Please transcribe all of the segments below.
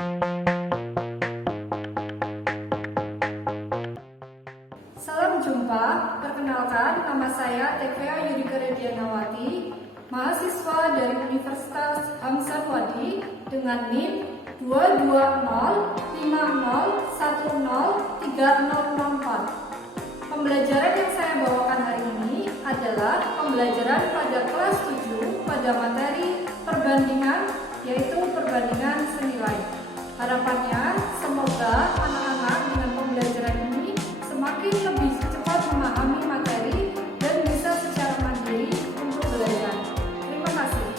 Salam jumpa, perkenalkan nama saya Tevea Yudika Redianawati, mahasiswa dari Universitas Hamzahwadi dengan NIM 22050103064. Pembelajaran yang saya bawakan hari ini adalah pembelajaran pada kelas 7 pada materi perbandingan, yaitu perbandingan senilai. Harapannya semoga anak-anak dengan pembelajaran ini semakin lebih cepat memahami materi dan bisa secara mandiri untuk belajar. Terima kasih.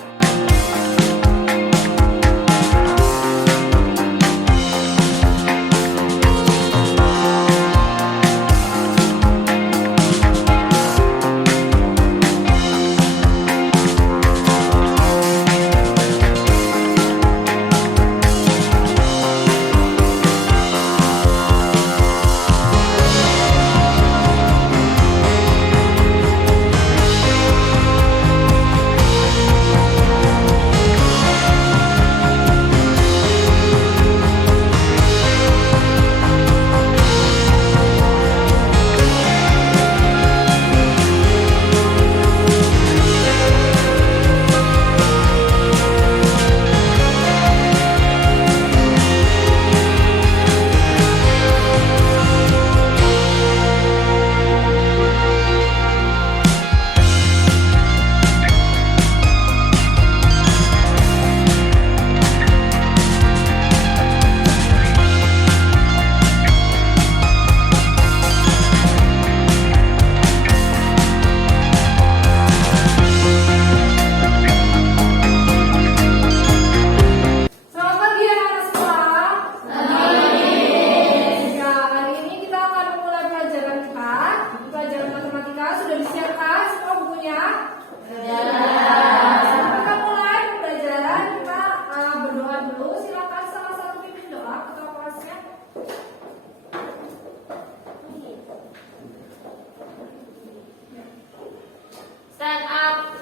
Stand up.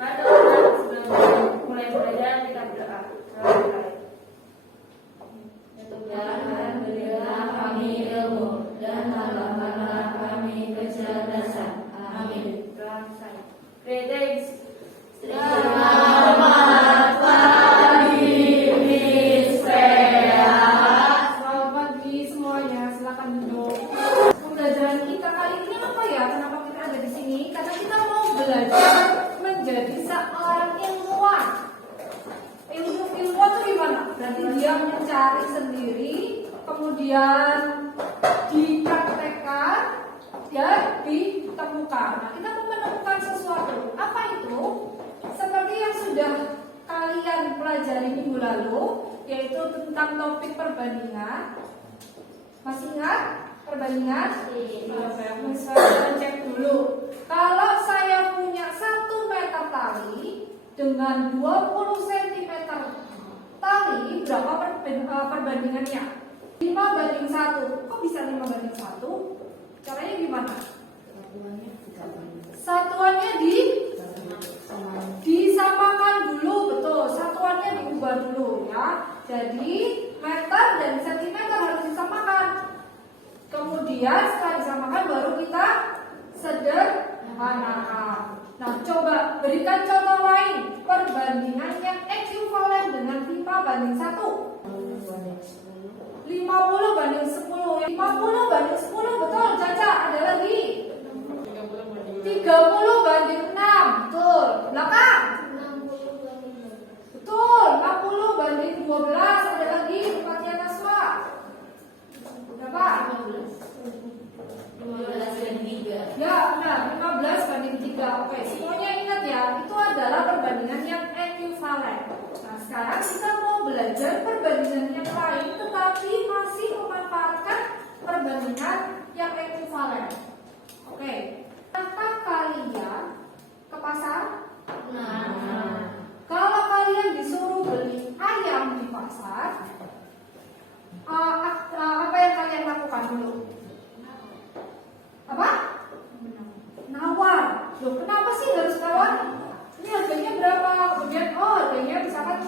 Pada orang sebelum mulai belajar kita berdoa. Tuhan berilah kami ilmu dan tambahkanlah kami kecerdasan. Amin. Greetings. Selamat pagi, Miss Fea. Selamat pagi semuanya, silakan duduk. Pembelajaran kita kali ini apa ya? Kenapa kita ada di sini? Karena kita mau belajar menjadi seorang ilmuwan. Ilmuwan itu gimana? Berarti dia mencari sendiri, kemudian dipraktekkan, dan ditemukan. Nah, kita mau menemukan sesuatu. Apa itu? Seperti yang sudah kalian pelajari minggu lalu, yaitu tentang topik perbandingan. Masih ingat perbandingan? Saya cek dulu. Kalau saya punya 1 meter tali dengan 20 cm tali, berapa perbandingannya? 5:1. Kok bisa 5:1? Caranya gimana? Satuannya disamakan dulu, betul. Satuannya diubah dulu ya. Jadi meter dan sentimeter harus disamakan. Kemudian setelah disamakan baru kita sederhanakan. Nah, coba berikan contoh lain perbandingan yang ekuivalen dengan 5:1. 50:10. 50:10 betul. Caca, ada lagi. 30:6. Betul. Belakang. Betul. 60:12. Ada lagi. Fatia Naswa. Berapa? 15:3. Ya, benar. 15:3. Oke, semuanya ingat ya. Itu adalah perbandingan yang ekuivalen. Nah, sekarang kita mau belajar perbandingan yang lain, tetapi masih memanfaatkan perbandingan yang ekuivalen. Oke. Apakah kalian ke pasar? Nah, Kalau kalian disuruh beli ayam di pasar, apa yang kalian lakukan dulu? Apa? Nawar. Loh, kenapa sih harus nawar? Ini harganya berapa? Kemudian oh harganya misalkan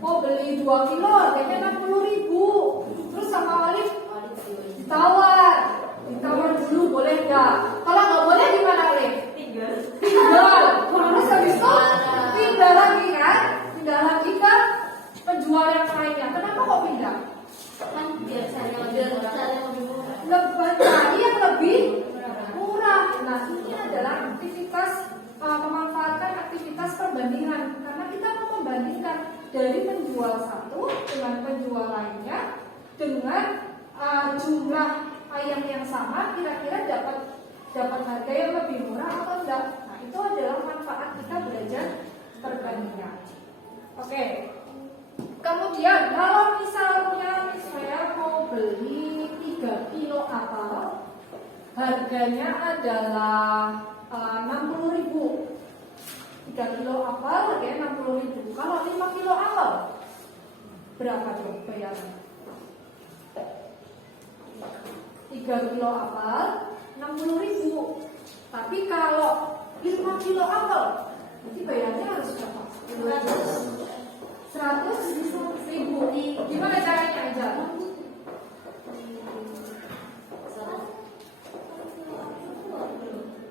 mau beli 2 kilo harganya 60.000. Terus sama Olive ditawar dulu boleh nggak? Kalau nggak boleh gimana Olive? Tinggal. Terus habis itu pindah lagi kan? Pindah lagi ke penjual yang lainnya. Kenapa kok pindah? Kan biasanya lebih murah. Cari yang lebih murah. Nah ini adalah aktivitas memanfaatkan aktivitas perbandingan karena kita mau membandingkan dari penjual satu dengan penjual lainnya dengan jumlah ayam yang sama kira-kira dapat harga yang lebih murah atau enggak. Nah itu adalah manfaat kita belajar perbandingan. Oke. Kemudian kalau misalnya saya mau beli 3 kilo apel, harganya adalah 60.000. 3 kilo apel harganya 60.000. Kalau 5 kilo apel berapa dong bayaran? 3 kilo apel 60.000. Tapi kalau 5 kilo apel berarti bayarnya harus berapa? 100.000. Gimana caranya aja?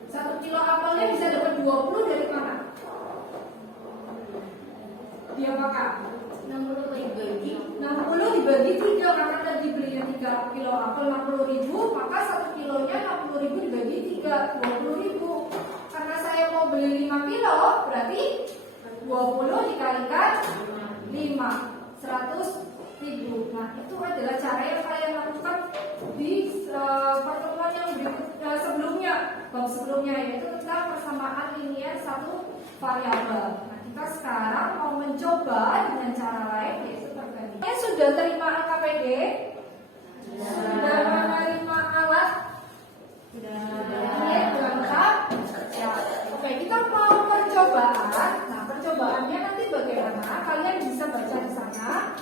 1 kilo apelnya bisa dapat 20 dari mana? Dia makan 60 dibagi 3 karena tadi belinya 3 kilo apel 60.000, maka 1 kilonya 60.000 dibagi 3 20.000. Karena saya mau beli 5 kilo berarti 20 dikalikan 5 100.000. Nah itu adalah cara yang kalian lakukan di pertemuan yang sebelumnya, bab sebelumnya, yaitu tentang persamaan linear satu variabel. Nah kita sekarang mau mencoba dengan cara lain, yaitu perbandingan. Sudah terima LKPD? Sudah menerima alat? Sudah lengkap? Ya. Oke, kita mau percobaan. Nah percobaannya nanti bagaimana? Kalian bisa baca di sana.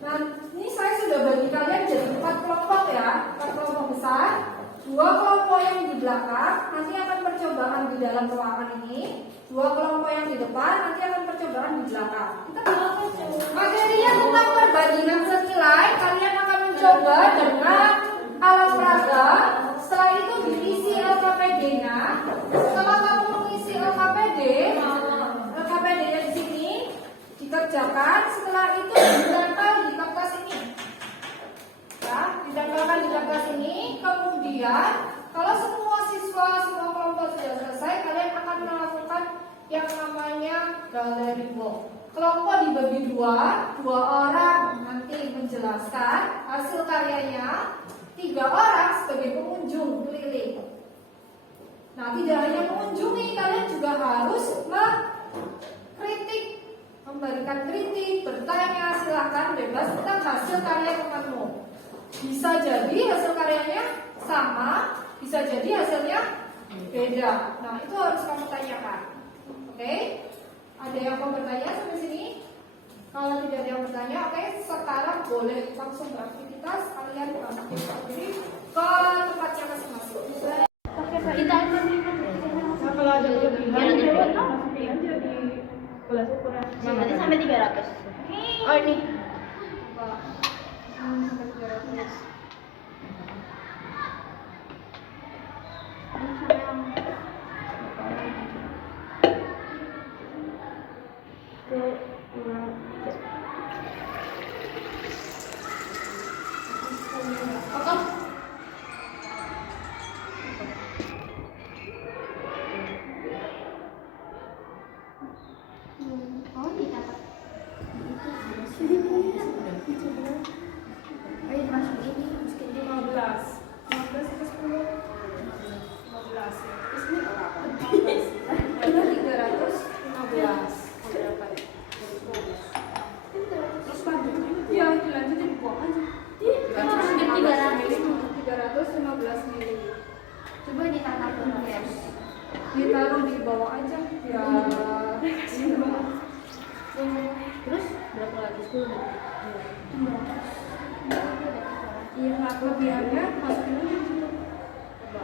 Nah ini saya sudah bagi kalian jadi 4 kelompok ya, 4 kelompok besar. 2 kelompok yang di belakang nanti akan percobaan di dalam ruangan ini. 2 kelompok yang di depan nanti akan percobaan di belakang. Kita materinya tentang perbandingan senilai. Kalian akan mencoba dengan alat peraga. Setelah itu diisi LKPD-nya. Setelah kamu mengisi LKPD-nya di sini dikerjakan. Setelah itu ditempel di kertas ini. Ya, ditempelkan di kertas ini. Kemudian kalau semua siswa, semua kelompok sudah selesai, kalian akan melakukan yang namanya galeri box. Kelompok dibagi 2 orang nanti menjelaskan hasil karyanya, 3 orang sebagai pengunjung keliling. Nah, tidak hanya mengunjungi, kalian juga harus mengkritik, memberikan kritik, bertanya, silakan bebas tentang hasil karya temanmu. Bisa jadi hasil karyanya sama, bisa jadi hasilnya beda. Nah, itu harus kamu tanyakan. Oke? Ada yang mau bertanya sampai sini? Kalau tidak ada yang bertanya, oke, sekarang boleh langsung beraktivitas. Kalian bangkit berdiri ke tempatnya masing-masing. Kita akan Kalau ada kelebihan, jawab masukin aja di kelas ukuran. nanti sampai 300. Oh ini. Sampai 300. Coba ditata dulu ya. Ditaruh di bawah aja ya. Terus berapa lagi? 10. Iya, kelebihannya masukin aja di situ. 1,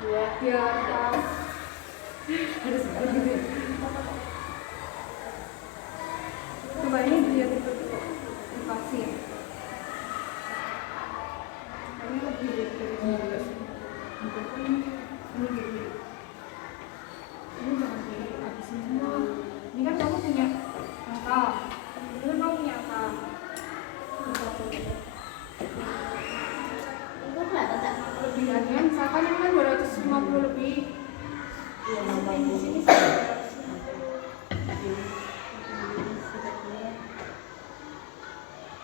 2, Biar pas Coba ini dia divaksin. Ini lebih dari ini gini. Ini jangan dihabisin semua. Ini kan kamu punya angka. Ini kan kamu punya angka. Kelebihannya misalkan ini kan 250 lebih. Di sini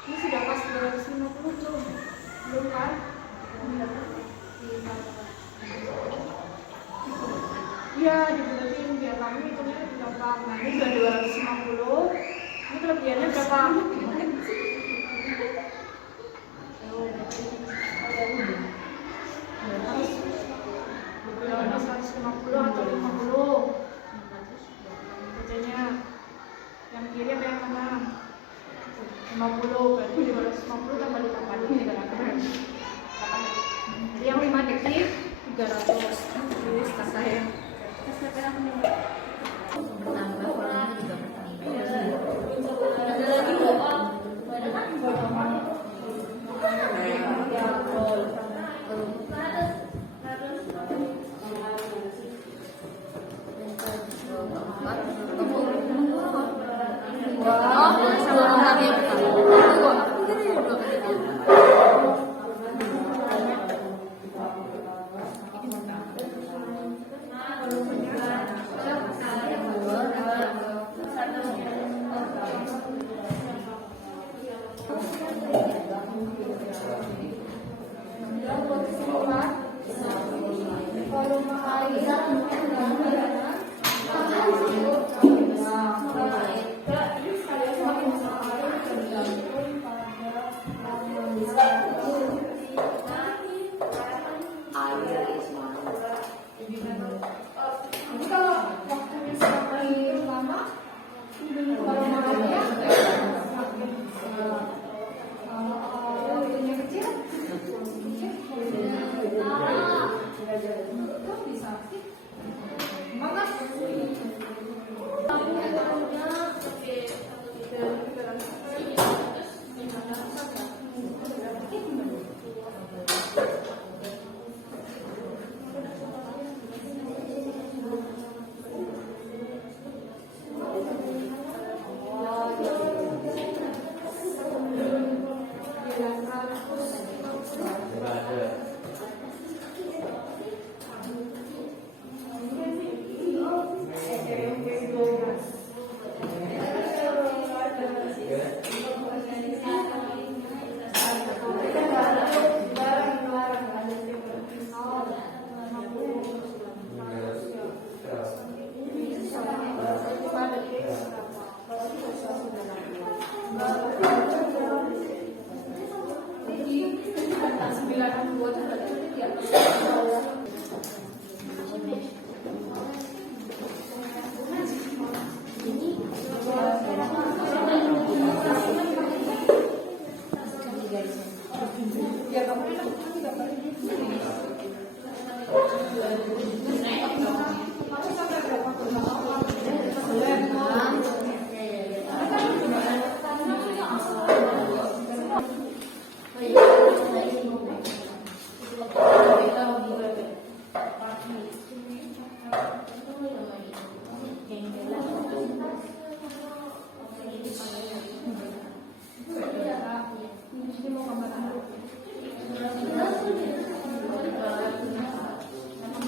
ini sudah pas 250 belum? Belum kan? Iya, dibulatin biar kamu hitungnya lebih gampang. Nah, ini sudah 250. Ini kelebihannya berapa? Harus 150 atau 50. Bacanya yang kiri apa yang kanan? 50, berarti 250 tambah 300. Jadi yang 5 detik 300. Ini setelah saya. Tambah warnanya juga Ada lagi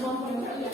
Memang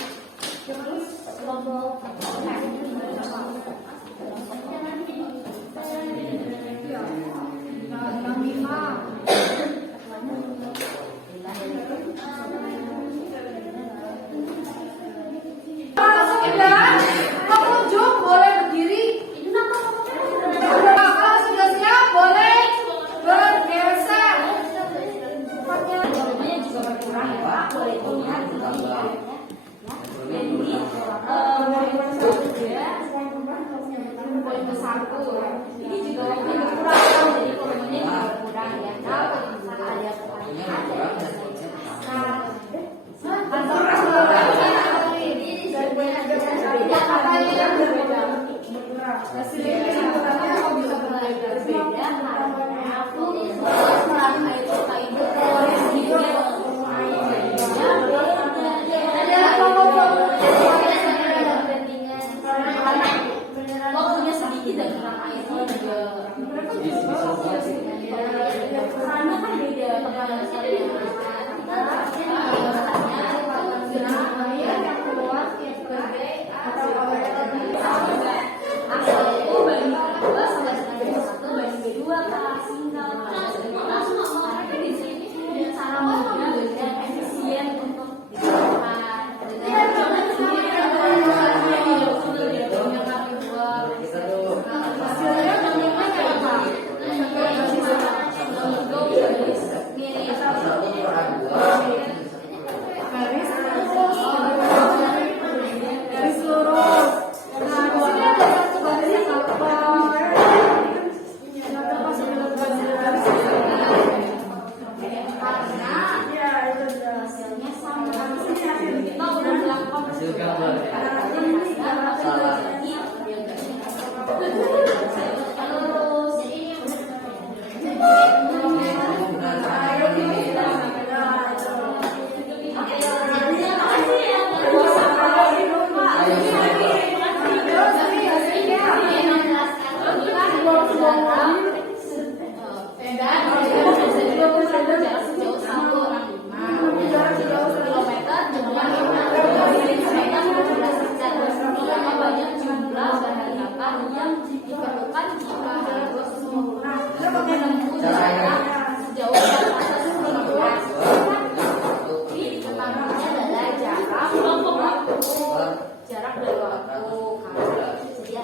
jarak dari waktu kan. Jadi ya,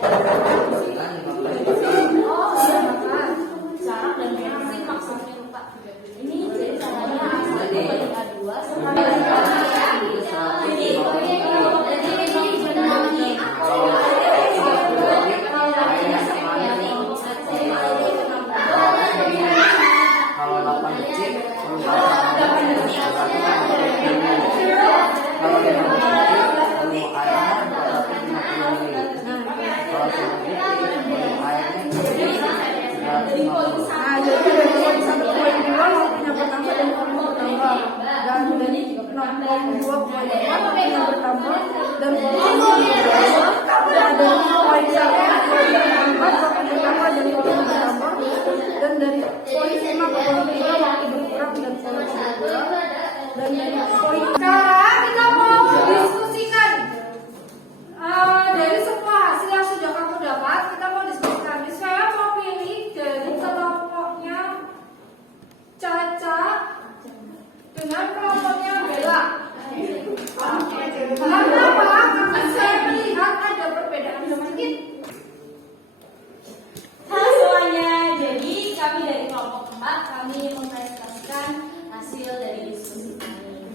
Oh iya makan. jarak dan bensin maksudnya lupa. Ini jadi caranya A1 banding A2 sama dengan kalau 8 detik Nah, jadi dari poin 1 ke poin 2 waktunya bertambah dan poin bertambah. Dan dari 6 poin 2 ke poin 4 waktunya bertambah dan poin 2 dan dari poin 1 ke poin 4 waktu bertambah dan poin bertambah dan dari poin 5 ke poin 3 waktu berkurang dan poin berkurang dan dari poin. Sekarang kita mau diskusikan dari semua hasil yang sudah kamu dapat, kita mau diskusikan. Saya mau pilih dari kelompoknya Caca dengan kelompoknya Bella. Kenapa? Karena saya melihat ada perbedaan sedikit. Halo semuanya, jadi kami dari kelompok 4 kami mempresentasikan hasil dari diskusi kami.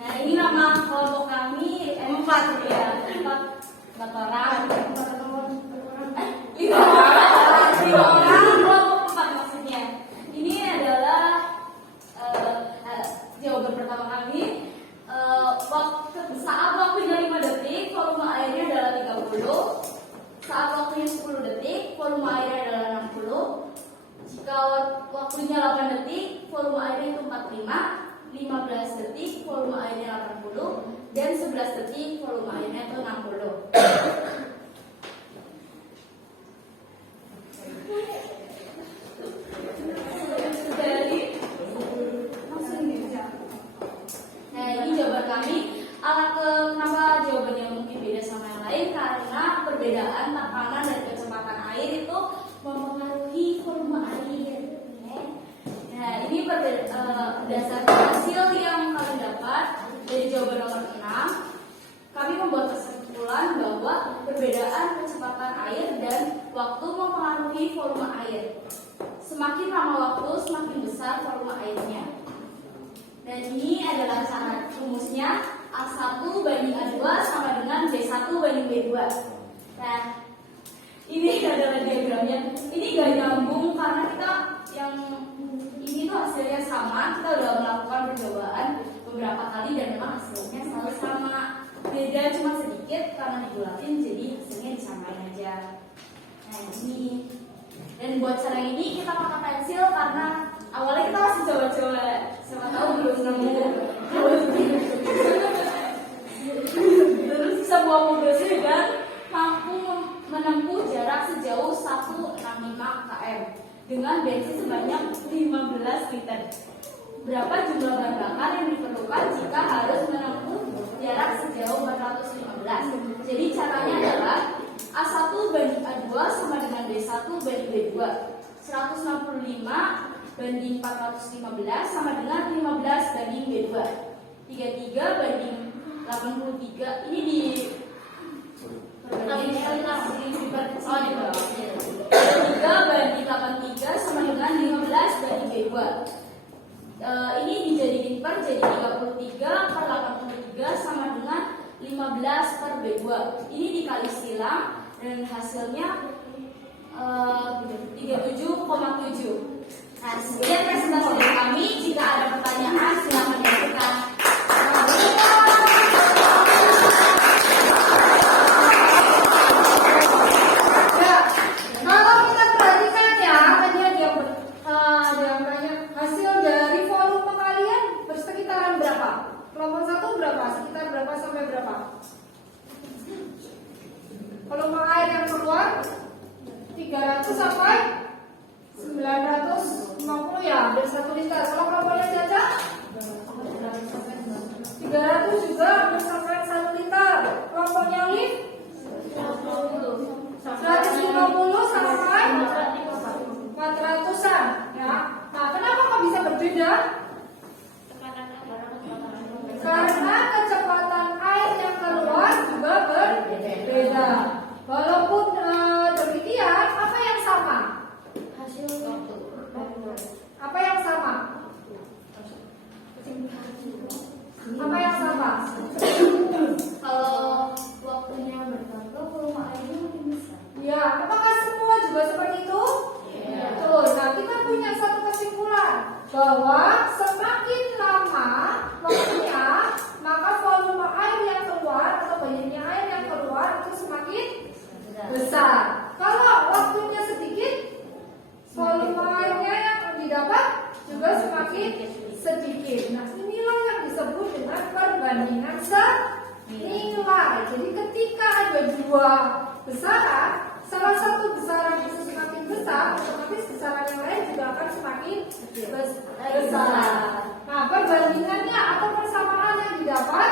Nah ini nama kelompok kami 4 ya, 4 orang. 5 orang kelompok 4 maksudnya. Ini adalah jawaban pertama kami. Saat waktunya 5 detik, volume airnya adalah 30. Saat waktunya 10 detik, volume airnya adalah 60. Jika waktunya 8 detik, volume airnya itu 45. 15 detik, volume airnya 80. Dan 11 detik, volume airnya itu 60. Nah ini jawaban kami. Kenapa jawabannya mungkin beda sama yang lain? Karena perbedaan tekanan dan kecepatan air itu mempengaruhi volume air. Nah ini berdasarkan hasil yang kami dapat dari jawaban nomor 6, kami membuat kesimpulan bahwa perbedaan kecepatan air dan waktu mempengaruhi volume air. Semakin lama waktu, semakin besar volume airnya. Dan ini adalah cara rumusnya. A1 banding A2 sama dengan B1 banding B2. Nah, ini adalah diagramnya. Ini gak nyambung karena kita yang ini tuh hasilnya sama. Kita udah melakukan percobaan beberapa kali dan memang hasilnya selalu sama. Beda cuma sedikit karena dibulatin jadi hasilnya disamain aja. Nah, ini. Dan buat cara ini kita pakai pensil karena awalnya kita masih coba-coba. Siapa tahu belum nemu. Terus sebuah mobil sedan mampu menempuh jarak sejauh 165 km dengan bensin sebanyak 15 liter. Berapa jumlah bahan bakar yang diperlukan jika harus menempuh jarak sejauh 415? Jadi caranya adalah A1 banding A2 sama dengan B1 banding B2. 165 banding 415 sama dengan 15 banding B2. 33 banding 83 ini di perbandingan di bawah. 3 banding 83 sama dengan 15 banding B2. Ini dijadiin per jadi 33 per 83 sama dengan 15 per B2. Ini dikali silang dan hasilnya 37,7. Nah, sekian presentasi dari kami. Jika ada pertanyaan silakan diajukan. Volume air yang keluar 300 sampai 950 ya, hampir 1 liter. Kalau kelompoknya Caca 300 juga hampir sampai 1 liter. Kelompoknya Liv 150 sampai 400-an ya. Nah, kenapa kok bisa berbeda? Karena kecepatan air yang keluar juga Kenapa? Kalau waktunya bertambah, volume airnya makin besar. Ya, apakah semua juga seperti itu? Iya. Betul. Nah, kita punya satu kesimpulan bahwa semakin lama waktunya, maka volume air yang keluar atau banyaknya air yang keluar itu semakin besar. Kalau waktunya sedikit, volume airnya yang didapat juga semakin sedikit. Nah, inilah yang disebut dengan perbandingan senilai. Jadi ketika ada dua besaran, salah satu besaran itu semakin besar, otomatis besaran yang lain juga akan semakin besar. Nah, perbandingannya atau persamaan yang didapat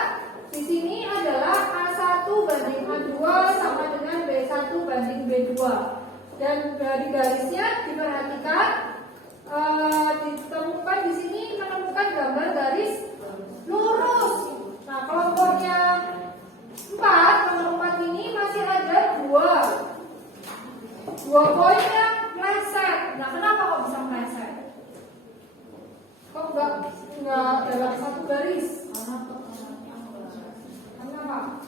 di sini adalah A1 banding A2 sama dengan B1 banding B2. Dan dari garisnya diperhatikan, ditemukan di sini menemukan gambar garis lurus. Nah, kelompoknya 4, nomor 4 ini masih ada dua poin yang meleset. Nah, kenapa kok bisa meleset? Kok nggak dalam satu garis? Kenapa?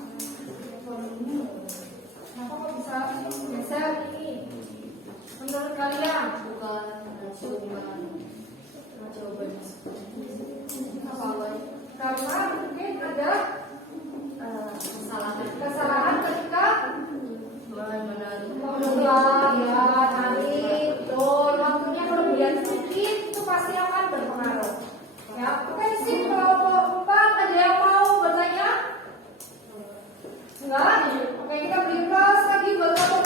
Kenapa kok bisa geser ini? Menurut kalian? Bukan rasio dengan jawabannya. Apa? Karena mungkin ada kesalahan ketika mengulang ya tarik, betul. Waktunya kelebihan sedikit itu pasti akan berpengaruh. Ya, oke sih. Kelompok 4 ada yang mau bertanya? Enggak? Oke, kita beri kelas lagi buat kelompok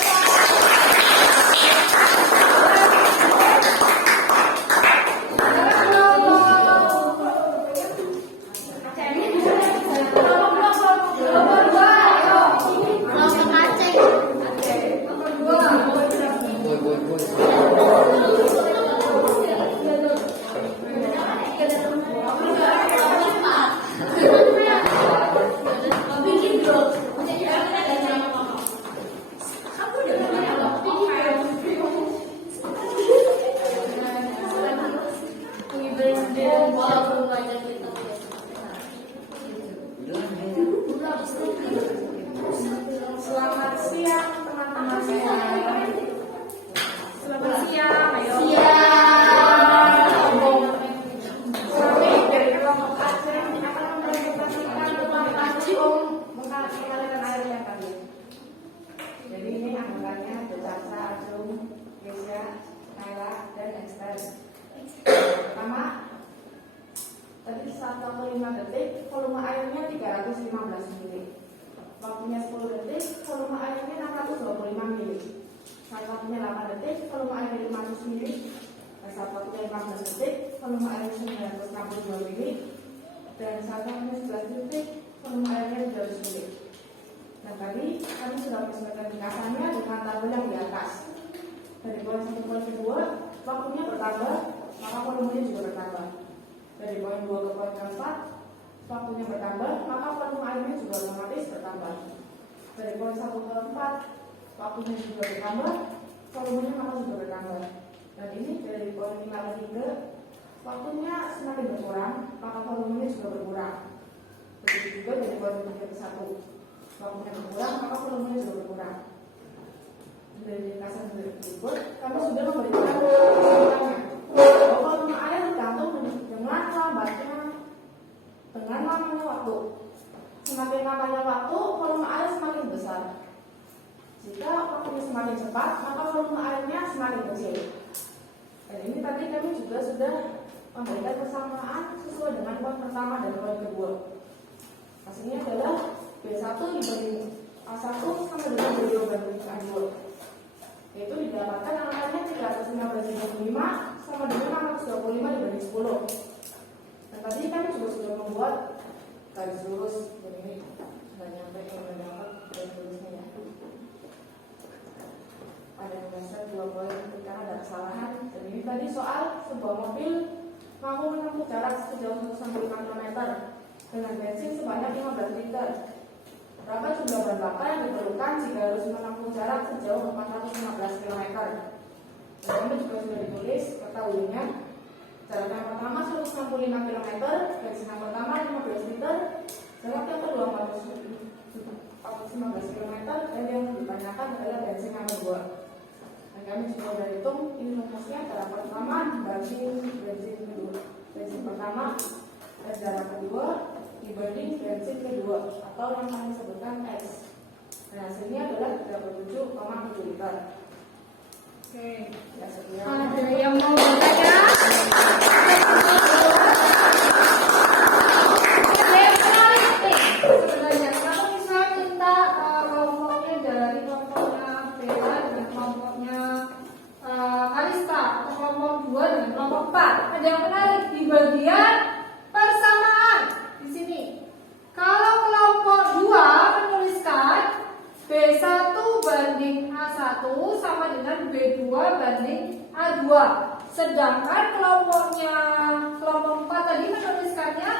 5 detik, volume airnya 315 ml. Waktunya 10 detik, volume airnya 625 ml. Saat waktunya 8 detik, volume airnya 500 ml. Saat waktunya 15 detik, volume airnya 962 ml. Dan saat waktunya 11 detik, volume airnya 200 ml. Nah, tadi kami sudah menyesuaikan ringkasannya dengan tabel yang di atas. Dari poin 1 ke poin kedua, waktunya bertambah, maka volumenya juga bertambah. Dari poin 2 ke poin keempat, waktunya bertambah, maka volume airnya juga otomatis bertambah. Dari poin 1 ke 4, waktunya juga bertambah, volumenya maka juga bertambah. Dan ini dari poin 5 ke 3, waktunya semakin berkurang, maka volumenya juga berkurang. Begitu juga dari poin 3 ke 1, waktunya berkurang, maka volumenya juga berkurang. Dari ringkasan berikut, kami sudah memberikan kesimpulannya bahwa volume air tergantung dengan lamanya waktu. Semakin lamanya waktu, volume air semakin besar. Jika waktunya semakin cepat, maka volume airnya semakin kecil. Dan ini tadi kami juga sudah memberikan persamaan sesuai dengan poin pertama dan poin kedua. Hasilnya adalah B1 dibanding A1 sama dengan B2 banding A2. Yaitu didapatkan angkanya 315,5 sama dengan 625 dibanding 10. Dan tadi kami juga sudah membuat garis lurus, dan ini sudah nyampe ke garis lurusnya ya. Ada yang dasar 2 poin karena ada kesalahan. Dan ini tadi soal sebuah mobil mampu menempuh jarak sejauh 1,5 km dengan bensin sebanyak 15 liter. Berapa jumlah bahan bakar yang diperlukan jika harus menempuh jarak sejauh 415 km? Dan kami juga sudah ditulis ketahuinya. Jarak yang pertama 165 km, bensin yang pertama 15 liter, jarak 15 km dan yang ditanyakan adalah bensin yang kedua. Nah, kami sudah berhitung ini rumusnya jarak pertama dibanding bensin kedua. Bensin pertama dan jarak kedua dibanding bensin kedua atau yang kami sebutkan X. Nah, hasilnya adalah 37,7 liter. Oke. Ya, sekian. Ada yang mau bertanya? Sebenarnya kalau misalnya minta kelompoknya dari kelompoknya Bella dengan kelompoknya Kalista atau kelompok 2 dengan kelompok 4, ada yang menarik di bagian persamaan di sini. Kalau kelompok 2 menuliskan B1 banding A1 sama dengan B2 banding A2. Sedangkan kelompok 4 tadi menuliskannya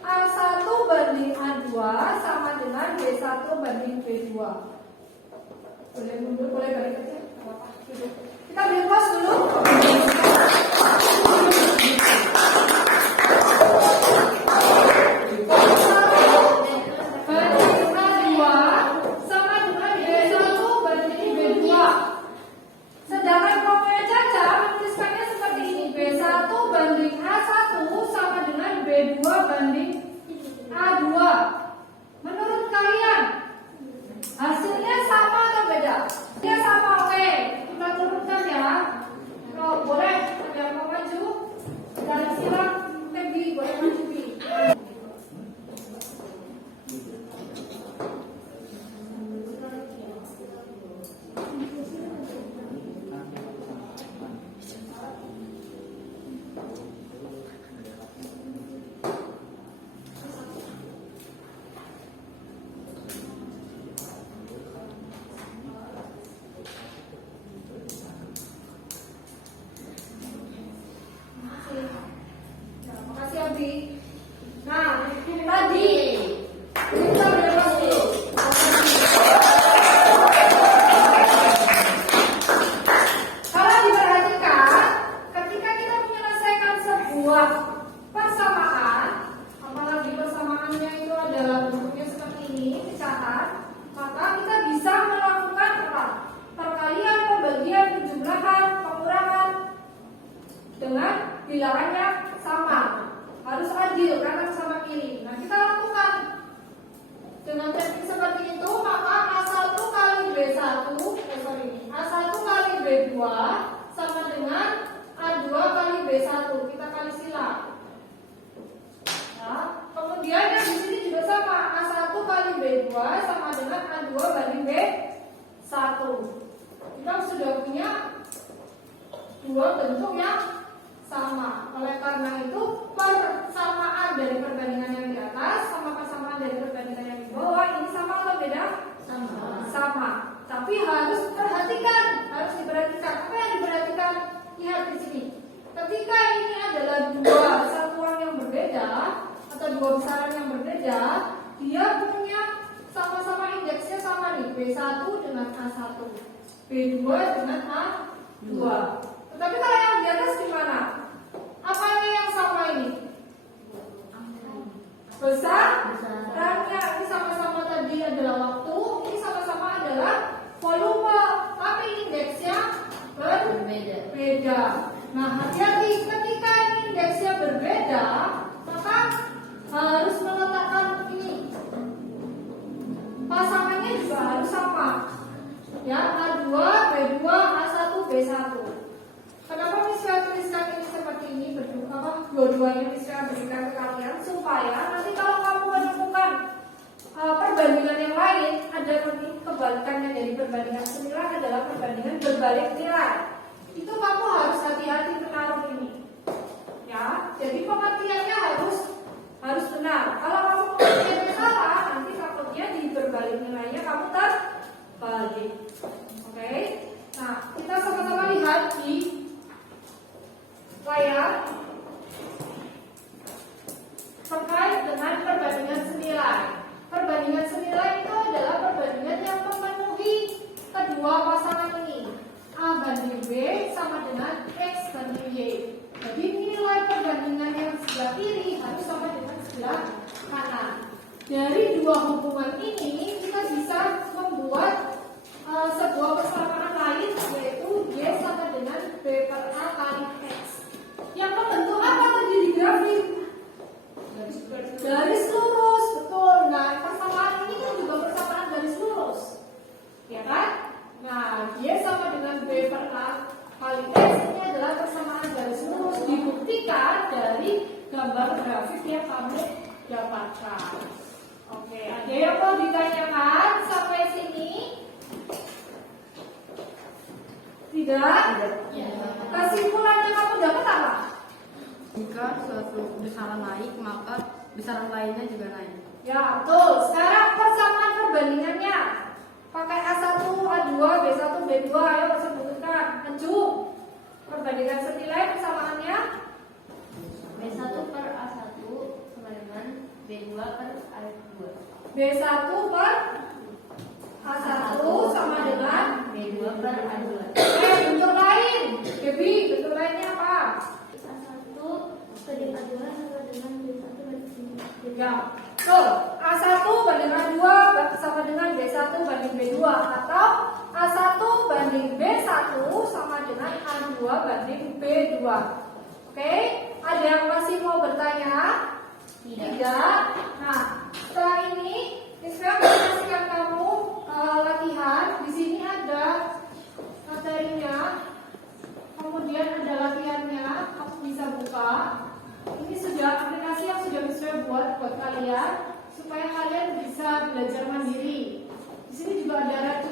A1 banding A2 sama dengan B1 banding B2. Boleh mundur, boleh balik aja. Kita beri pause dulu. Sedangkan kelompoknya Caca menuliskannya seperti ini, B1 banding A1 sama dengan B2 banding A2. Menurut kalian hasilnya sama atau beda? Dia sama, oke. Kita turunkan ya. Kalau boleh, ada yang mau maju dari silang, Tebi boleh maju Bi. Makasih Abi. Nah, tadi kita bebas dulu. Kalau diperhatikan, ketika kita menyelesaikan sebuah persamaan, apalagi persamaannya itu adalah bentuknya seperti ini, pecahan, maka kita bisa melakukan apa? Perkalian, pembagian, penjumlahan, pengurangan dengan bilangannya sama, harus adil karena sama kiri. Nah, kita lakukan dengan teknik seperti itu, maka A1 kali B1 A1 kali B2 sama dengan A2 kali B1. Kita kali silang. Nah, kemudian yang di sini juga sama, A1 kali B2 sama dengan A2 banding B1. Kita sudah punya dua bentuk yang sama. Oleh karena itu, persamaan dari perbandingan yang di atas sama persamaan dari perbandingan yang di bawah ini sama atau beda? Sama. Tapi harus diperhatikan. Apa yang diperhatikan? Lihat di sini. Ketika ini adalah dua satuan yang berbeda atau dua besaran yang berbeda, dia punya sama-sama indeksnya sama nih, B1 dengan A1, B2 dengan A2. Tetapi kalau yang di atas gimana? Apanya yang sama ini? Besarannya. Ini sama-sama tadi adalah waktu, ini sama-sama adalah volume, tapi indeksnya berbeda. Nah, hati-hati ketika ini indeksnya berbeda, maka harus meletakkan ini. Pasangannya juga harus sama. Ya, A2, B2, A1, B1. Kenapa Miska tuliskan ini seperti ini, dua-duanya Miska berikan ke kalian supaya nanti kalau kamu menemukan perbandingan yang lain, ada nanti kebalikannya dari perbandingan senilai adalah perbandingan berbalik nilai. Itu kamu harus hati-hati menaruh ini. Ya, jadi pengertiannya harus benar. Kalau kamu pengertiannya salah, nanti takutnya di berbalik nilainya kamu terbalik. Oke? Nah, kita sama-sama lihat di layar terkait dengan perbandingan senilai. Perbandingan senilai itu adalah perbandingan yang memenuhi kedua pasangan ini. A banding B sama dengan X banding Y. Jadi nilai perbandingan yang sebelah kiri harus sama dengan sebelah kanan. Dari dua hubungan ini kita bisa Ada yang mau ditanyakan sampai sini? Tidak? Kesimpulannya kamu dapat apa? Jika suatu besaran naik, maka besaran lainnya juga naik. Ya, betul. Sekarang persamaan perbandingannya. Pakai A1, A2, B1, B2. Ayo sebutkan. Anju. Perbandingan senilai persamaannya. B1 per A1 sama dengan B2 per A2. B1 per A1 sama dengan B2 per A2. bentuk lain. Baby, bentuk lainnya apa? A1 banding A2 sama dengan B1 banding B2. Ya, betul. A1 banding A2 sama dengan B1 banding B2 atau A1 banding B1 sama dengan A2 banding B2. Oke, ada yang masih mau bertanya? Tidak. Nah, setelah ini saya akan kasihkan kamu latihan. Di sini ada materinya, kemudian ada latihannya. Kamu bisa buka. Ini sudah aplikasi yang sudah saya buat kalian supaya kalian bisa belajar mandiri. Di sini juga ada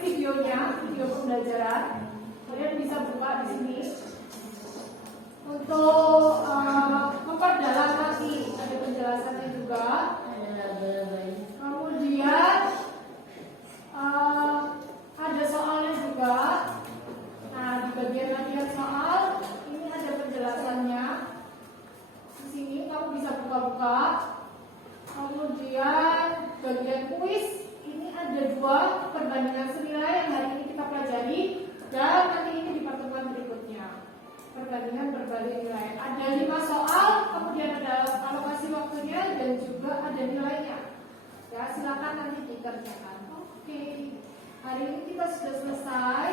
videonya, video pembelajaran. Kalian bisa buka di sini untuk memperdalam lagi. Ada penjelasannya juga. Kemudian ada soalnya juga. Nah, di bagian latihan soal ini ada penjelasannya. Di sini kamu bisa buka-buka. Kemudian bagian kuis ini ada 2 perbandingan senilai yang hari ini kita pelajari dan nanti ini di pertemuan berikutnya. Perbandingan berbanding nilai. Ada 5 soal, kemudian ada alokasi waktunya dan juga ada nilainya. Ya, silakan nanti dikerjakan. Oke. Hari ini kita sudah selesai.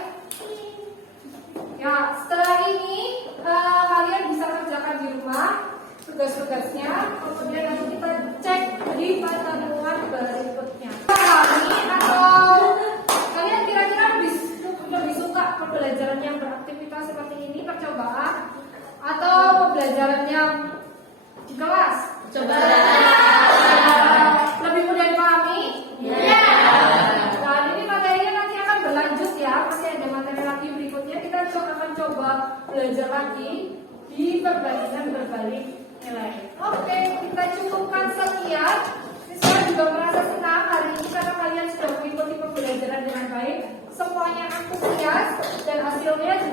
Ya, setelah ini kalian bisa kerjakan di rumah tugas-tugasnya. Kemudian nanti kita cek di pertemuan berikutnya. Kami atau kalian kira-kira lebih suka pembelajaran yang beraktivitas seperti ini, percobaan, atau pembelajaran yang di kelas? Coba. Lebih mudah dipahami? Iya. Nah, ini materinya nanti akan berlanjut ya. Masih ada materi lagi berikutnya. Kita akan coba belajar lagi di perbandingan berbalik nilai. Oke, kita cukupkan sekian. Saya juga merasa senang hari ini karena kalian sudah mengikuti pembelajaran dengan baik. Semuanya antusias dan hasilnya juga